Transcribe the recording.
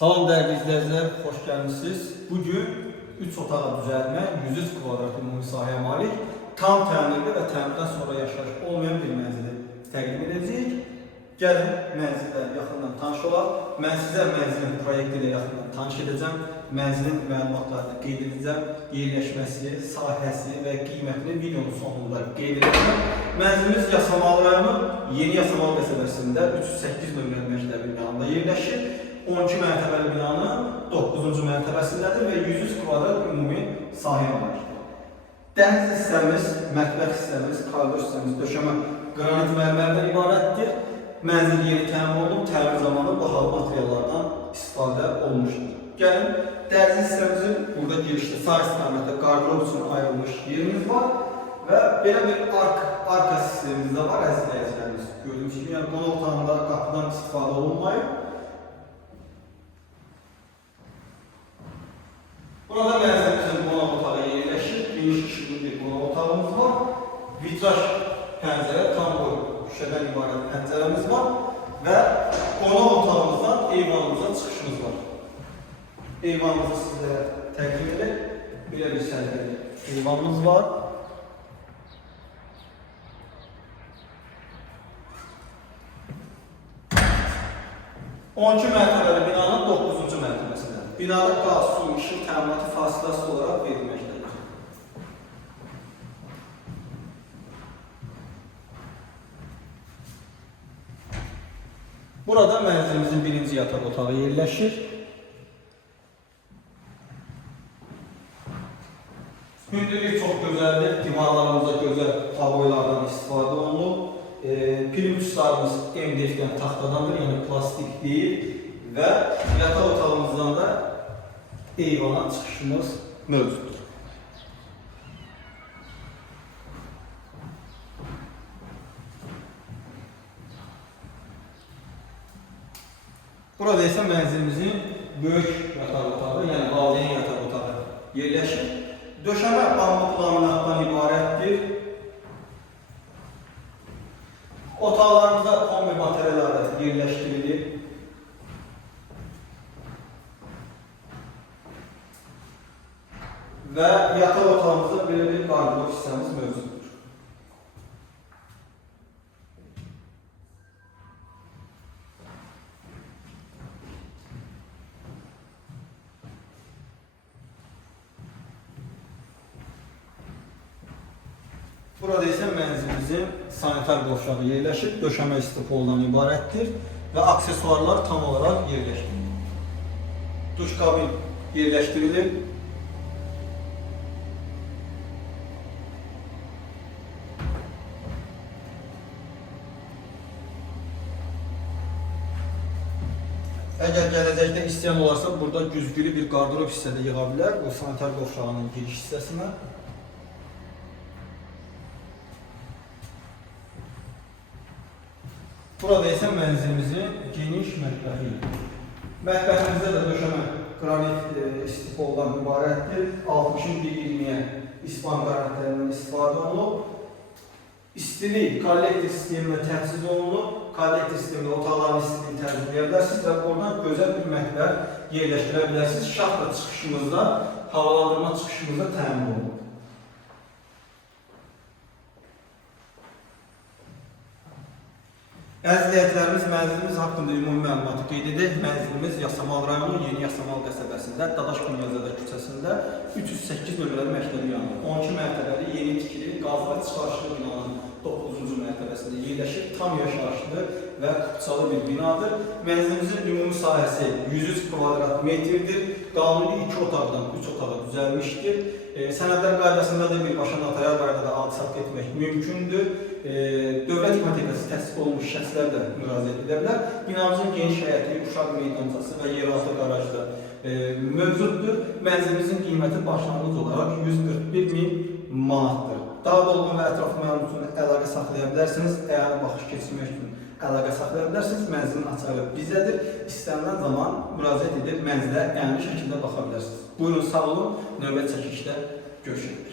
Salam değerli izleyiciler, hoş gelmişsiniz. Bugün 3 otağa düzeltme, 100 kvadrat ümumi sahaya malik, tam təmirli və təmirdən sonra yaşayış olmayan bir mənzili təqdim edəcəyik. Gəlin mənzillə yaxından tanış olaq. Mən sizə mənzilin proyekti ilə yaxından tanış edəcəm. Mənzilin məlumatlarını qeyd edəcəm. Yerləşməsi, sahəsi və qiymətini videonun sonunda qeyd edəcəm. Mənzilimiz Yasamal rayonu Yeni Yasamal qəsəbəsində 308 nömrəli məktəbin yanında yerləşir. 12 mərtəbəli binanın 9-cu mərtəbəsindədir və 100 kvadrat ümumi sahə malikdir. Dəhliz hissəmiz, mətbəx hissəmiz, koridor hissəmiz döşəmə qranit mərmərdən ibarətdir. Mənzil yeni təmin olunub, təmir zamanı bahalı materiallardan istifadə olunmuşdur. Gəlin, dəhliz hissəmizin burada girişdə sağ istiqamətdə qardırob üçün ayrılmış yerimiz var və belə bir ark, arka sistemimiz də var əziz izləyicilərimiz. Gördüyünüz kimi, yəni qonaq otağında qapıdan istifadə olunmayıb. Burada mənzilimizin qonaq otağı yerləşir. Geniş kişinin bir qonaq otağımız var. Vitraj pəncərə, tam boy şüşədən ibarət pəncərəmiz var və qonaq otağımızdan eyvanımıza çıxışımız var. Eyvanımızı sizlərə təqdim edək. Belə bir səliqəli eyvanımız var. On iki mərtəbəli binanın 9-cu mərtəbəsində. Binada qaz, su, işıq təminatı fasiləsiz olaraq verilməkdədir. Burada mənzilimizin birinci yataq otağı yerləşir. Hündürlük çox gözəldir. Divarlarımızda gözəl taboylardan istifadə olunub. E, Primuslarımız MDF-dən taxtadandır, yəni plastik deyil. Və yataq otağımızdan da eyvana çıxışımız mövcuddur. Burada isə mənzilimizin böyük yataq otağı, yəni valideyn yataq otağı yerləşir. Döşəmə pambıq laminatdan ibarətdir. Otaqlarımızda kombi materialları yerləşdirilib. Və yataq otağımızda belə bir qardirob hissəmiz mövcuddur. Burada isə mənzilimizin sanitar qovşağı yerləşib, döşəmə istifoldan ibarətdir və aksesuarlar tam olaraq yerləşdirilib. Duş kabin yerləşdirilib. Əgər gələcəkdə istəyən olarsa, burada güzgülü bir qardırob hissədə yığa bilər, bu sanitar qovşağının giriş hissəsinə. Burada isə mənzilimizin geniş mətbəxi. Mətbəximizdə də döşəmə qranit e, istifoldan ibarətdir. 60-ın 120-yə ispan qranitlərindən istifadə olunub. İstilik kollektiv sisteminə təchiz olunub. Kollektiv sistemdə otaqların istiliyini tənzimləyə bilərsiniz və oradan gözəl bir mətbəx yerləşdirə bilərsiniz. Şaxta çıxışımızda, havalandırma çıxışımızda təmin olunub. Əziz izləyicilərimiz, mənzilimiz haqqında ümumi məlumatı qeyd edək. Mənzilimiz Yasamal rayonu Yeni Yasamal qəsəbəsində, Dadaş Bünyazada küçəsində 308 nömrəli məktəbi yanında 12 mərtəbəli qazlı çıxarışlı binanın 9-cu mərtəbəsində yerləşir. Tam yaşayışlı və kupçalı bir binadır. Mənzilimizin ümumi sahəsi 103 kvadrat metrdir. Qanuni 2 otaqdan 3 otağa düzəlmişdir. E, sənədlər qaydasında da birbaşa notarial qaydada alçaq etmək mümkündür. E, dövlət hipotekası təsdiq olunmuş şəxslər də müraciət edə bilər. Binamızın geniş həyəti, uşaq meydançası və yeraltı qarajı da e, mövcuddur. Mənzilimizin qiyməti başlanğıc olaraq 141 min manatdır. Daha dolğun və ətraflı məlumat üçün əlaqə saxlaya bilərsiniz. Əgər baxış keçirmək üçün əlaqə saxlaya bilərsiniz. Mənzilin açarı bizdədir. İstənilən zaman müraciət edib mənzilə əmli şəkildə baxa bilərsiniz. Buyurun, sağ olun. Növbət çəkilişdə görüşürük.